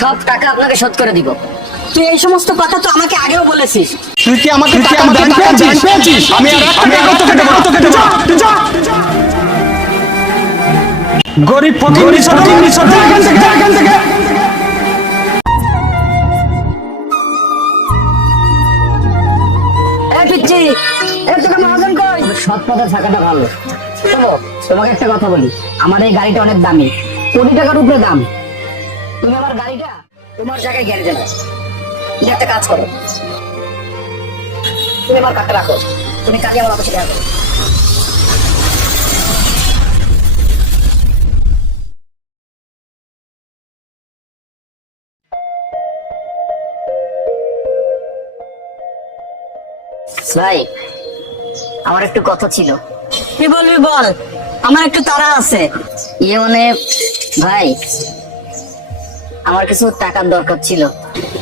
সব টাকা আপনাকে শোধ করে দিব। তুই এই সমস্ত কথা তো আমাকে আগেও বলেছিস। তুই কি আমাকে টাকা ব্যাংক পেয়েছিস? আমি আর একটা টাকা তোকে দেব না, তোকে দেব না। গরিব ফকির ছোট এখান থেকে এই পিচ্চি, এই তোকে মহাজন কই? সৎ পথে থাকাটা ভালো। চলো, তোমাকে একটা কথা বলি, আমার এই গাড়িটা অনেক দামি, কোটি টাকার উপরে দাম। তুমি আমার গাড়িটা তোমার জায়গায় গ্যারেজে নাও। তুমি একটা কাজ করো, তুমি আমার কার্ডটা রাখো, তুমি কালকে আমার অফিসে দেখা করো। ভাই, আমার একটু কথা ছিল। কি বলবি বল, আমার একটু তাড়া আছে। মানে ভাই, আমার কিছু টাকার দরকার ছিল।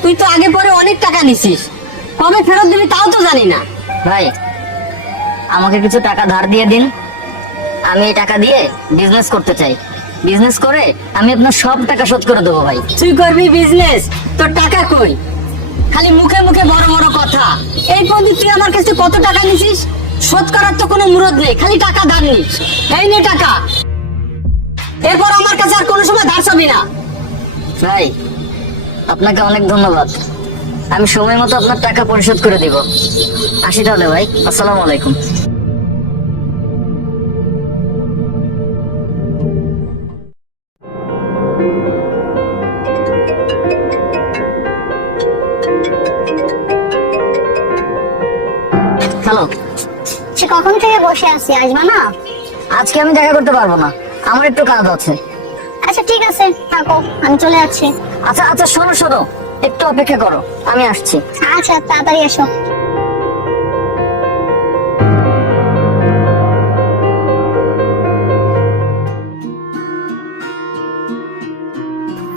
তুই তো আগে পরে অনেক টাকা নিছিস, কবে ফেরত দিবি তাও তো জানি না। ভাই, আমাকে কিছু টাকা ধার দিয়ে দিন, আমি এই টাকা দিয়ে বিজনেস করতে চাই। বিজনেস করে আমি আপনার সব টাকা শোধ করে দেবো ভাই। তুই করবি বিজনেস, তোর টাকা কই? খালি মুখে মুখে বড় বড় কথা। এই পর্যন্ত তুই আমার কাছে কত টাকা নিছিস? শোধ করার তো কোনো মুরদ নেই, খালি টাকা ধার নিস। এই নে টাকা, এরপর আমার কাছে আর কোনো সময় ধার চাবি না। ভাই, আপনাকে অনেক ধন্যবাদ, আমি সময় মতো আপনার টাকা পরিশোধ করে দিব। আসি তাহলে ভাই, আসসালামু আলাইকুম। হ্যালো, সে কখন থেকে বসে আছি, আসবা না? আজকে আমি দেখা করতে পারবো না, আমার একটু কাজ আছে। আচ্ছা ঠিক আছে, থাকো, আমি চলে যাচ্ছি। আচ্ছা আচ্ছা, শোনো, একটু অপেক্ষা করো, আমি আসছি। আচ্ছা, তাড়াতাড়ি এসো।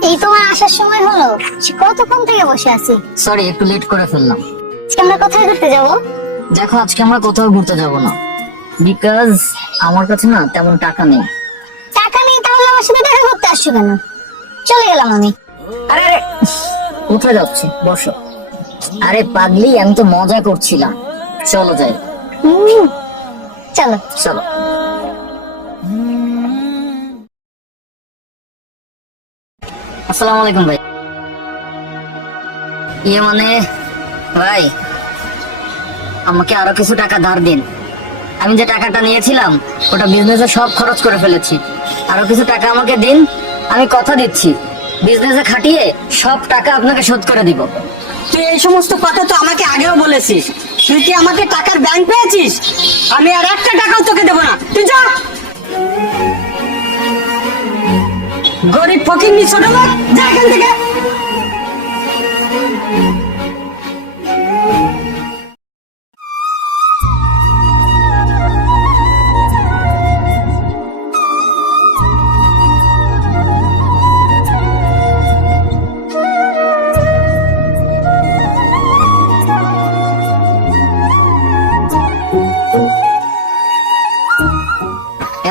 এই তোমার আসার সময় হলো? সে কতক্ষণ থেকে বসে আছি। সরি, একটু লেট করে ফেললাম। আজকে আমরা কোথায় ঘুরতে যাবো? দেখো, আজকে আমরা কোথাও ঘুরতে যাব না, বিকজ আমার কাছে না তেমন টাকা নেই। টাকা নেই? তাহলে আমার সাথে দেখা করতে আসছো কেন? চলে গেলাম আমি। আরে আরে, কোথায় যাচ্ছি? বসো। আরে পাগলি, আমি তো মজা করছিলাম, চলো যাই। চলো। চলো। আসসালামু আলাইকুম ভাই। মানে ভাই, আমাকে আরো কিছু টাকা ধার দিন। আমি যে টাকাটা নিয়েছিলাম ওটা বিজনেসে সব খরচ করে ফেলেছি। আরো কিছু টাকা আমাকে দিন, আমি কথা দিচ্ছি বিজনেসে খাটিয়ে সব টাকা আপনাকে শোধ করে দিব। তুই এই সমস্ত কথা তো আমাকে আগেও বলেছিস। তুই কি আমাকে টাকার ব্যাংক পেয়েছিস? আমি আর একটা টাকাও তোকে দেবো না, তুই যা। গরিব ফকির ছোট লোক, যা এখান থেকে।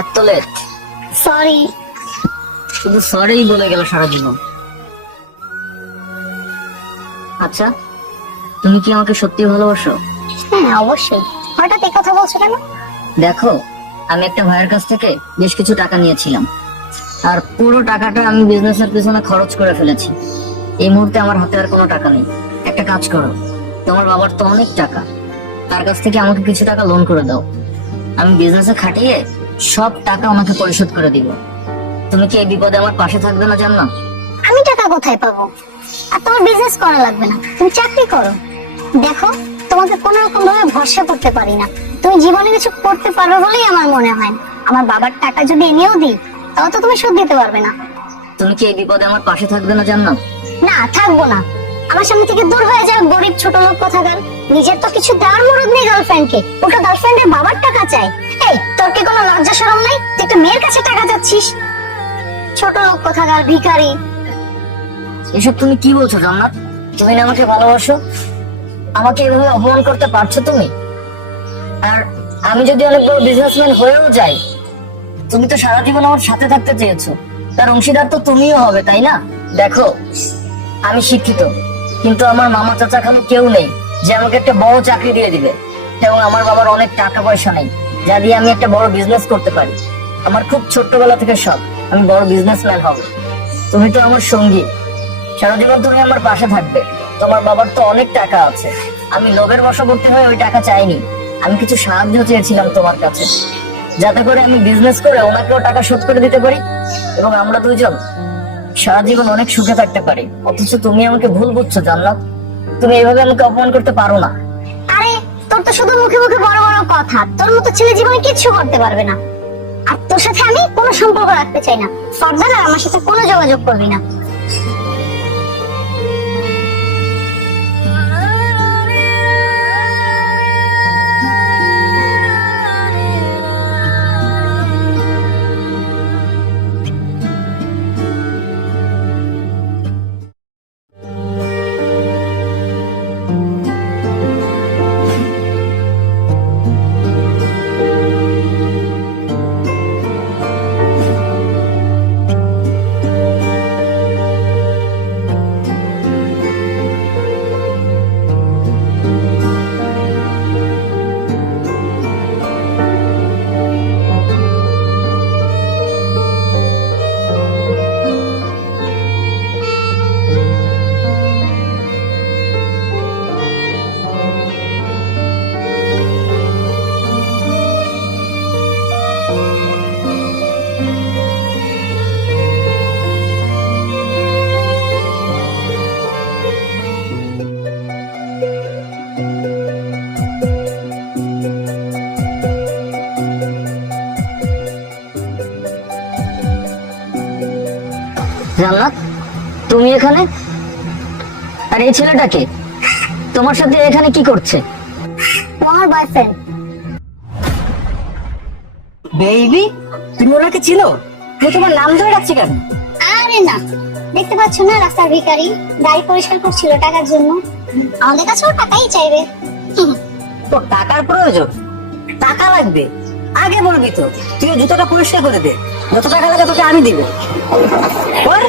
এত লেট? সরি। শুধু সরি বলে গেল সারা জীবন। আচ্ছা, তুমি কি আমাকে সত্যি ভালোবাসো? হ্যাঁ অবশ্যই। হঠাৎ এই কথা বলছো কেন? দেখো, আমি একটা ভাইয়ের কাছ থেকে বেশ কিছু টাকা নিয়েছিলাম, আর পুরো টাকাটা আমি বিজনেসের পিছনে খরচ করে ফেলেছি। এই মুহূর্তে আমার হাতে আর কোনো টাকা নেই। একটা কাজ করো, তোমার বাবার তো অনেক টাকা, তার কাছ থেকে আমাকে কিছু টাকা লোন করে দাও। আমি বিজনেসে খাটিয়ে সব টাকা ওনাকে পরিশোধ করে দিব। তুমি কি এই বিপদে আমার পাশে থাকবে না জানো? আমি টাকা কোথায় পাবো? আর তোমার বিজনেস করা লাগবে না, তুমি চাকরি করো। দেখো, তোমাকে কোনো রকম ভাবে ভরসা করতে পারি না। তুমি জীবনে কিছু করতে পারবে বলেই আমার মনে হয়। আমার বাবার টাকা যদি এনেও দিই, তাও তো তুমি শোধ দিতে পারবে না। তুমি কি এই বিপদে আমার পাশে থাকবে না জানো? না, থাকবো না। আমার সামনে থেকে দূর হয়ে যাও, গরিব ছোট লোক কোথাকার। নিজের তো কিছু দেওয়ার মুরদ নেই গার্লফ্রেন্ডকে, ওটা গার্লফ্রেন্ডের বাবার টাকা চাই। এই, তোর কি কোনো লজ্জা শরম নাই? তুই একটা মেয়ের কাছে টাকা চাচ্ছিস? ছোট লোক কোথাকার, ভিখারি। এসব তুমি কি বলছো জান্নাত? তুমি না আমাকে ভালোবাসো, আমাকে এভাবে অপমান করতে পারছো তুমি? আর আমি যদি অনেক বড় বিজনেসম্যান হয়েও যাই, তুমি তো সারা জীবন আমার সাথে থাকতে চেয়েছো, তার অংশীদার তো তুমিও হবে, তাই না? দেখো, আমি শিক্ষিত, কিন্তু আমার মামা চাচা খালু কেউ নেই যে আমাকে একটা বড় চাকরি দিয়ে দিবে, এবং আমার বাবার অনেক টাকা পয়সা নেই যা দিয়ে আমি একটা বড় বিজনেস করতে পারি। আমার খুব ছোট্টবেলা থেকে শখ আমি বড় বিজনেসম্যান হব। তুমি তো আমার সঙ্গী, সারা জীবন তুমি আমার পাশে থাকবে। তোমার বাবার তো অনেক টাকা আছে, আমি লোভের বশবর্তী হয়ে ওই টাকা চাইনি। আমি কিছু সাহায্য চেয়েছিলাম তোমার কাছে, যাতে করে আমি বিজনেস করে ওনাকেও টাকা শোধ করে দিতে পারি এবং আমরা দুইজন সারা জীবন অনেক সুখে থাকতে পারি। অথচ তুমি আমাকে ভুল বুঝছো জান্নাত, তুমি এইভাবে আমাকে অপমান করতে পারো না। আরে তোর তো শুধু মুখে মুখে বড় বড় কথা, তোর মতো ছেলে জীবনে কিচ্ছু করতে পারবে না। আর তোর সাথে আমি কোনো সম্পর্ক রাখতে চাই না। ফারদার আর আমার সাথে কোনো যোগাযোগ করবি না। জান্নাত, তুমি এখানে? আর এই ছেলেটাকে তোমার সাথে এখানে কি করছে? ও আমার বয়ফ্রেন্ড। বেবি, তুমি ওনাকে চিনো? কেউ তোমার নাম ধরে রাখছে কেন? আরে না, দেখতে পাচ্ছ না রাস্তার ভিখারি গাড়ি পরিষ্কার করছিল টাকার জন্য। আমাদের কাছেও টাকাই চাইবে। তোর টাকার প্রয়োজন? টাকা লাগবে আগে বলবি তো। তুই জুতোটা পরিষ্কার করে দে, যত টাকা লাগে তোকে আমি দিব। ওর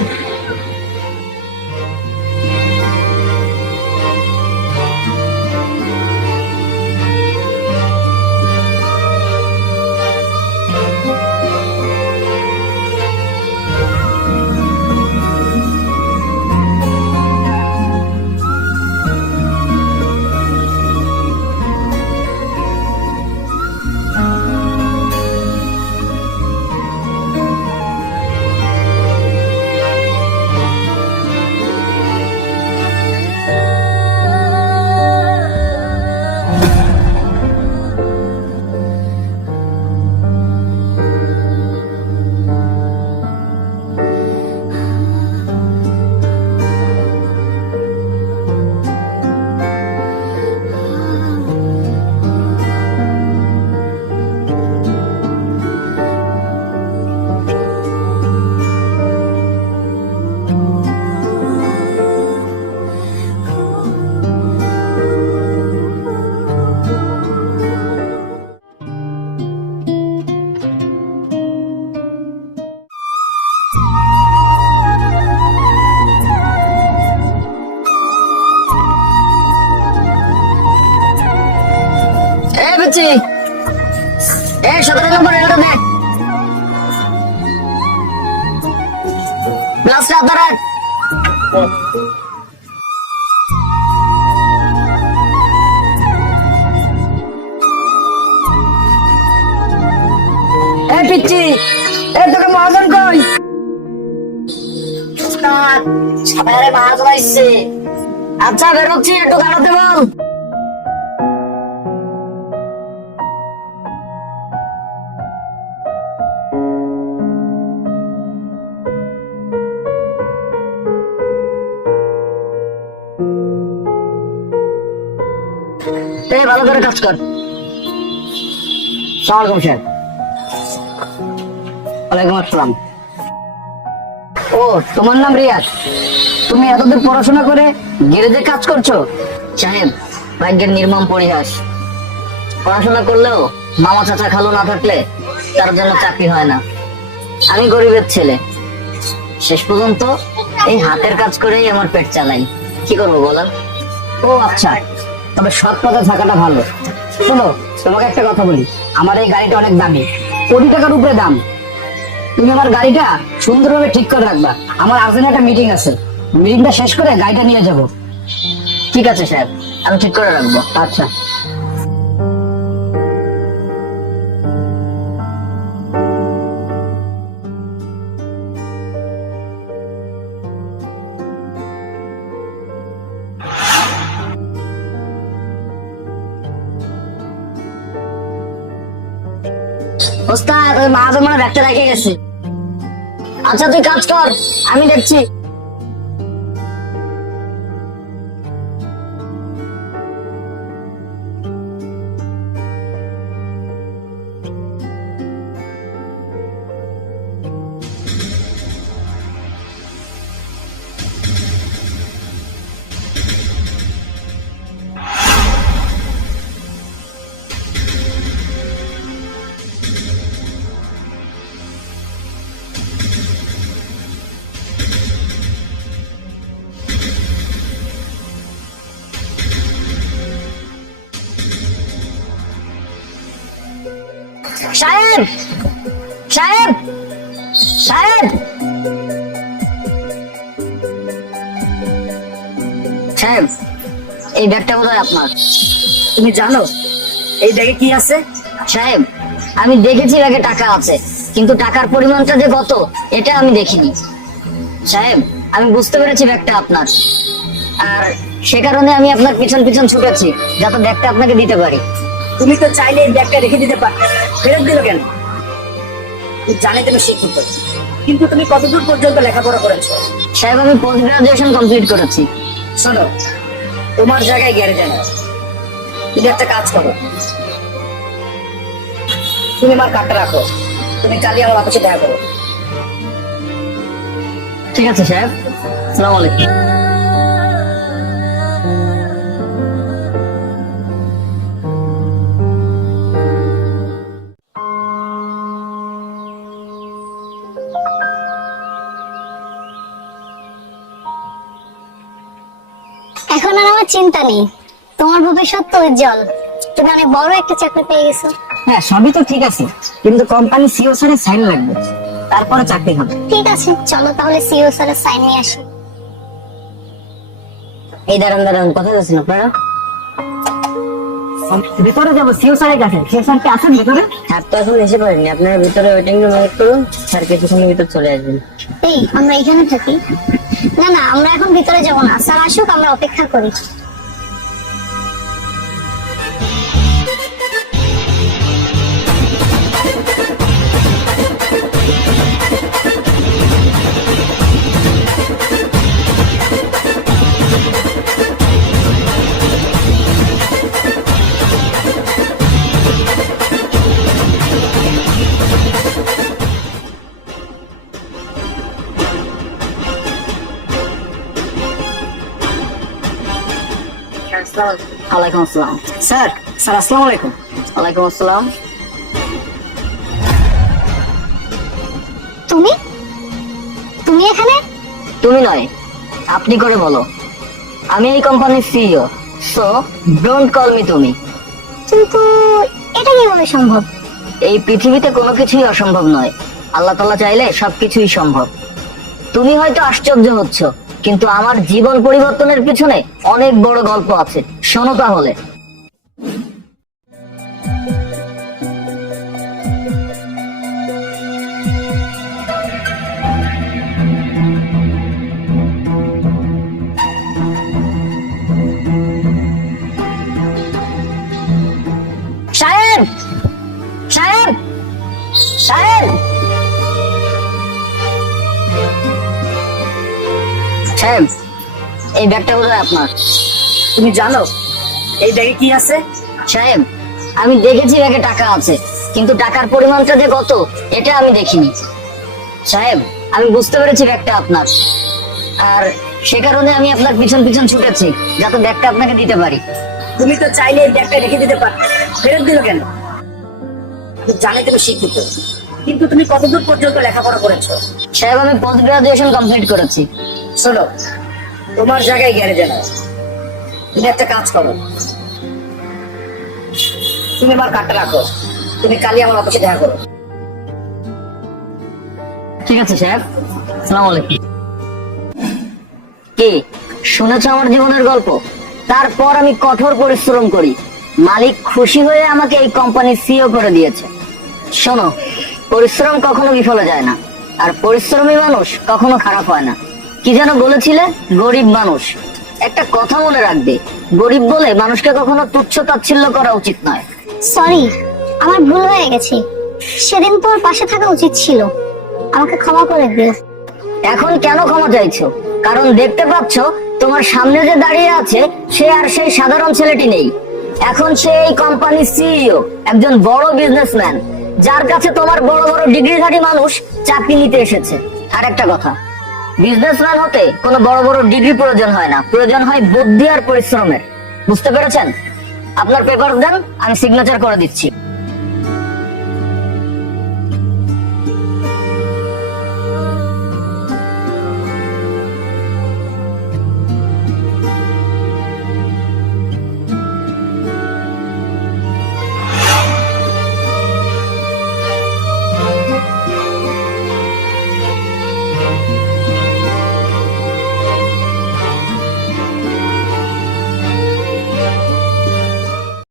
বলছি, এই 17 নম্বর এটা দে, গ্লাসটা আপনার। এই পিচ্ছি, এই তোকে মহাজন কই? সাবারে মহাজন আসছে। আচ্ছা বেরোচ্ছি, একটু দাঁড়াতে বল। ভালো করে কাজ কর। সালাম স্যার। ওয়ালাইকুম আসসালাম। ও, তোমার নাম রিয়াজ? তুমি এতদূর পড়াশোনা করে গ্যারেজে কাজ করছো? সাহেব, ভাগ্যের নির্মম পরিহাস। পড়াশোনা করলেও মামা চাচা খালু না থাকলে তার জন্য চাকরি হয় না। আমি গরিবের ছেলে, শেষ পর্যন্ত এই হাতের কাজ করেই আমার পেট চালাই, কি করবো বলেন? ও আচ্ছা, তবে সৎ পথে থাকাটা ভালো। শোনো, তোমাকে একটা কথা বলি, আমার এই গাড়িটা অনেক দামি, কোটি টাকার উপরে দাম। তুমি আমার গাড়িটা সুন্দরভাবে ঠিক করে রাখবা। আমার আর্জেন্ট একটা মিটিং আছে, মিটিংটা শেষ করে গাড়িটা নিয়ে যাব। ঠিক আছে সাহেব, আমি ঠিক করে রাখবো। আচ্ছা। ওস্তাদ, ওই মাহাজন মানে ব্যাগটা রেখে গেছে। আচ্ছা তুই কাজ কর, আমি দেখছি। সাহেব, সাহেব, সাহেব, সাহেব, এই ব্যাগটা বোধহয় আপনার। তুমি জানো এই ব্যাগে কি আছে? সাহেব, আমি দেখেছি ব্যাগে টাকা আছে, কিন্তু টাকার পরিমাণটা যে কত এটা আমি দেখিনি। সাহেব, আমি বুঝতে পেরেছি ব্যাগটা আপনার, আর সে কারণে আমি আপনার পিছন পিছন ছুটেছি যাতে ব্যাগটা আপনাকে দিতে পারি। তুমি তো চাইলে এই ব্যাগটা রেখে দিতে পারতে, ফেরত দিল কেন? তুমি জানে তুমি শিক্ষিত, কিন্তু তুমি কতদূর পর্যন্ত লেখাপড়া করেছো? সাহেব, আমি পোস্ট গ্রাজুয়েশন কমপ্লিট করেছি। শোনো, তোমার জায়গায় গ্যারেজে না, তুমি একটা কাজ করো, তুমি আমার কার্ডটা রাখো, তুমি চালিয়ে আমার অফিসে দেখা করো। ঠিক আছে সাহেব, আসসালামু আলাইকুম। এখন আর আমার চিন্তা নেই, তোমার ভবিষ্যৎ তো উজ্জ্বল। তুমি অনেক বড় একটা চাকরি পেয়ে গেছো। হ্যাঁ, সবই তো ঠিক আছে, কিন্তু কোম্পানি সিও স্যারের সাইন লাগবে, তারপরে চাকরি হবে। ঠিক আছে, চলো তাহলে সিও স্যারের সাইন নিয়ে আসি। এই দাঁড়ান দাঁড়ান, কোথায় যাচ্ছেন আপনারা? ভিতরে যাবো সিও স্যারের কাছে। সিও স্যার কি আছেন ভিতরে? স্যার তো এখন এসে পারেননি, আপনারা ভিতরে ওয়েটিং রুম ওয়েট করুন, স্যার কিছুক্ষণের ভিতর চলে আসবেন। এই আমরা এখানে থাকি? না না, আমরা এখন ভিতরে যাব না, স্যার আসুক, আমরা অপেক্ষা করি। ওয়ালাইকুম আসসালাম। স্যার, স্যার আসসালামু আলাইকুম। ওয়ালাইকুম আসসালাম। তুমি তুমি এখানে? তুমি নয়, আপনি করে বলো। আমি এই কোম্পানির CEO, so don't call me তুমি। কিন্তু এটা কিভাবে সম্ভব? এই পৃথিবীতে কোনো কিছুই অসম্ভব নয়, আল্লাহ তাআলা চাইলে সবকিছুই সম্ভব। তুমি হয়তো আশ্চর্য হচ্ছ, কিন্তু আমার জীবন পরিবর্তনের পিছনে অনেক বড় গল্প আছে, শোনো তাহলে। সাহেব, সাহেব, সাহেব, সাহেব, এই ব্যাগটা বোধহয় আপনার। তুমি জানো এই ব্যাগে কি আছে? সাহেব, আমি দেখেছি ব্যাগে টাকা আছে, কিন্তু টাকার পরিমাণটা যে কত এটা আমি দেখিনি। সাহেব, আমি বুঝতে পেরেছি ব্যাগটা আপনার, আর সে কারণে আমি আপনার পিছন পিছন ছুটেছি যাতে ব্যাগটা আপনাকে দিতে পারি। তুমি তো চাইলে এই ব্যাগটা রেখে দিতে পারতে, ফেরত দিল কেন? তুমি জানে তুমি শিক্ষিত, কিন্তু তুমি কতদূর পর্যন্ত লেখাপড়া করেছো? সাহেব, আমি পোস্ট গ্রাজুয়েশন কমপ্লিট করেছি। শোনো, তোমার জায়গায় গ্যারেজে না, তুমি একটা কাজ করো, তুমি আমার কার্ডটা রাখো, তুমি কালই আমার অফিসে দেখা করো। ঠিক আছে সাহেব, আসসালামু আলাইকুম। কি শুনেছ আমার জীবনের গল্প? তারপর আমি কঠোর পরিশ্রম করি, মালিক খুশি হয়ে আমাকে এই কোম্পানির সিইও করে দিয়েছে। শোনো, পরিশ্রম কখনো বিফলে যায় না, আর পরিশ্রমী মানুষ কখনো খারাপ হয় না। কি যেন বলেছিলে? গরিব মানুষ। একটা কথা মনে রাখবে, গরিব বলে মানুষকে কখনো তুচ্ছ তাচ্ছিল্য করা উচিত নয়। সরি, আমার ভুল হয়ে গেছে। সেদিন তোর পাশে থাকা উচিত ছিল। আমাকে ক্ষমা করে দিও। এখন কেন ক্ষমা চাইছো? কারণ দেখতে পাচ্ছ তোমার সামনে যে দাঁড়িয়ে আছে সে আর সেই সাধারণ ছেলেটি নেই। এখন সে এই কোম্পানির সিইও, একজন বড় বিজনেসম্যান, যার কাছে তোমার বড় বড় ডিগ্রিধারী মানুষ চাকরি নিতে এসেছে। আর একটা কথা, বিজনেসম্যান হতে কোনো বড় বড় ডিগ্রি প্রয়োজন হয় না, প্রয়োজন হয় বুদ্ধি আর পরিশ্রমের। বুঝতে পেরেছেন? আপনার পেপার দেন, আমি সিগনেচার করে দিচ্ছি।